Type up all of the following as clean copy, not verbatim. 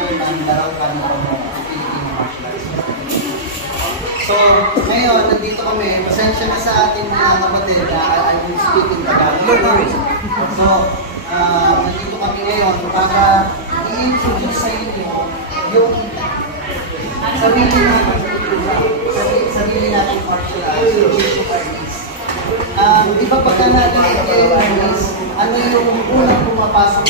teacher ng Larangan ng Filipino Martial Arts. So, ngayon, nandito kami. Pasensya na sa ating mga kapatid na I will speak in Tagalog. So, nandito kami ngayon para i-introduce sa inyo yung sarili natin martial arts, Jiu-Jitsu artist. Di ba pagka natin artist, ano yung unang pumapasok?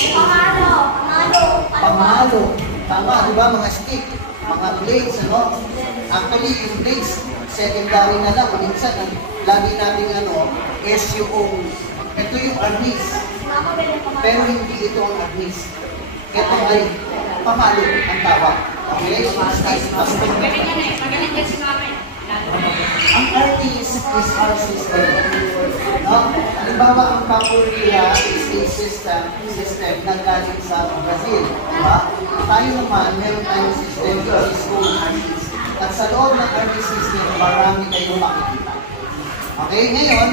Pamalo. Tama, di ba? Mga stick, mga blades, ano? Actually, yung blades, secondary na lang. Minsan, lagi natin is ito yung arnis. Pero hindi ito ang arnis. Ito ay pamalo ang tawag. Okay? Ang artist is our system. No? Halimbawa, ang capoeira is a system na galing sa Brazil. Diba? Tayo naman, meron tayong system which is called artist. At sa loob ng artist system, marami kayong makikita. Okay? Ngayon,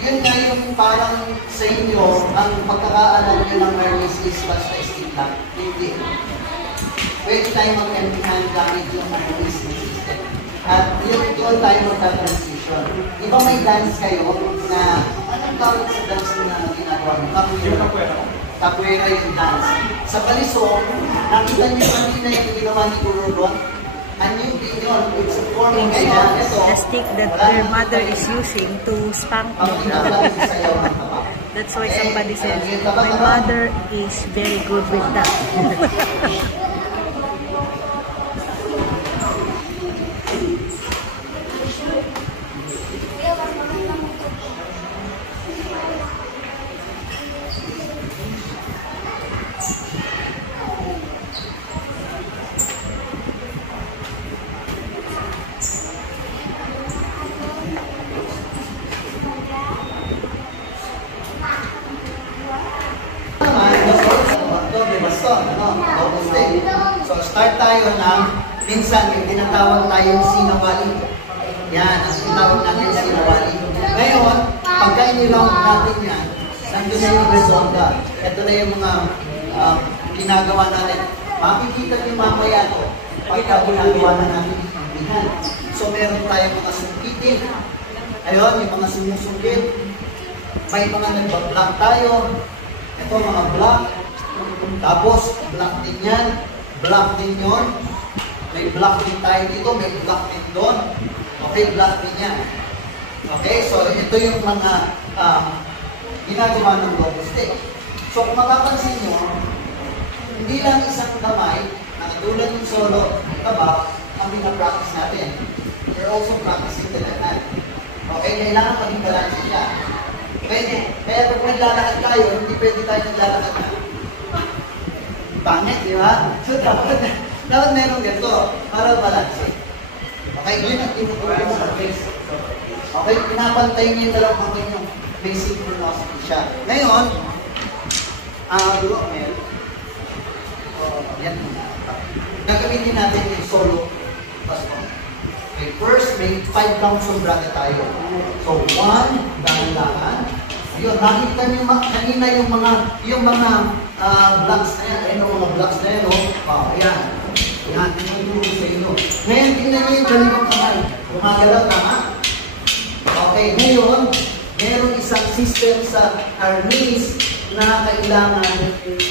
yun nga yung parang sa inyo, ang pagkakaalam nyo ng artist is basta stick lang. Hindi. Pwede tayo mag-hand gamit yung artist system. At yun tayo magta-transition. Di ba may dance kayo na, anong tawag sa dance na ginagawa mo? Capoeira yung dance. Sa Balisong, nakita niyo kanina yung ginawa ni Kurulong? Ano yung yun? It's a form of the stick that their mother is using to spank them. That's why somebody says, my mother is very good with that. So, start tayo ng minsan yung tinatawag tayong sinawali. Yan, ang tinatawag natin sinawali. Ngayon, pagka iniround natin yan, nandun na yung rezonda. Ito na yung mga ginagawa natin. Makikita niyo mamaya ito pagka ginagawa na natin yan. So, meron tayong mga sungkitin. Ayun, yung mga sumusungkit. May mga nagbablock tayo. Ito, mga block. Tapos, block din yan. Block din yun. May block din tayo dito. May block din doon. Okay, block din yan. Okay, so ito yung mga ginagawa ng double stick. So, kung mapapansin nyo, hindi lang isang kamay, tulad ng solo, tabak, ang pinapractice natin. We're also practicing the left hand. Okay, kailangan maging balance siya. Pwede. Kaya kung naglalakad tayo, hindi pwede tayo naglalakad na. Pangit, di ba? So, dapat meron ganito para balance. Okay, yun ang tinutulong sa face. Okay, pinapantay niyo yung dalawang mga yung basic velocity siya. Ngayon, yan. Gagamitin natin yung solo. Okay, first, may 5 counts of bracket tayo. So, 1, dahan-dahan. Ayun, nakita niyo kanina yung mga blocks na yan. Ayun ang mga blocks na yan, ayan. Yan, tinutulong sa inyo. Ngayon, tingnan niyo yung dalawang kamay. Gumagalaw, tama? Okay, ngayon, meron isang system sa arnis na kailangan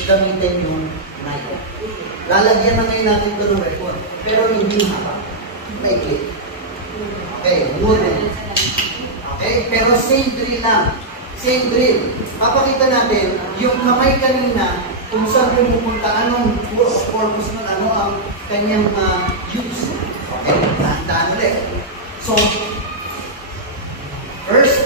gamitin yung knife. Lalagyan na ngayon natin ito ng record. Pero hindi haba. May clip. Okay, wooden. Okay, pero same drill lang. Same drill. Papakita natin, yung kamay kanina, kung saan pumupunta, anong purpose nun, ano ang kanyang use. Okay, tahan ulit. So, first,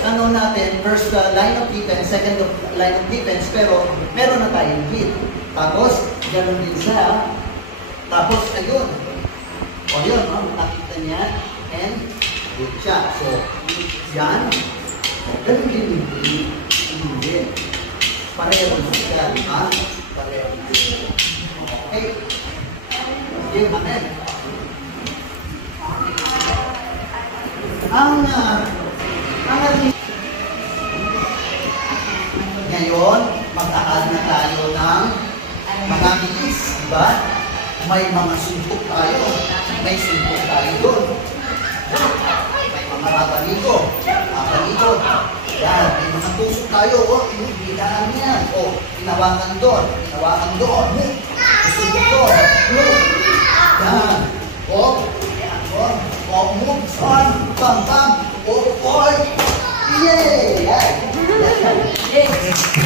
first line of defense, second line of defense, pero meron na tayong hit. Tapos, gano'n din siya. Tapos, ayun. O yun, nakita niya, and hit siya. So, yan. Ganun din yung hit. Pareho na siya, di ba? Pareho na siya. Okay. Yung manen. Ngayon, mag-aal na tayo ng Manabilis, di ba? May mga suntok tayo. May suntok tayo doon. May mga abaligo. Abaligo. Yan, may mga tusok tayo. O, biglaan yan. O, pinawakan doon. Pinawakan doon. Suntok doon. Yan. O, moves on. Bam, bam. O, oy. Yay! Yan.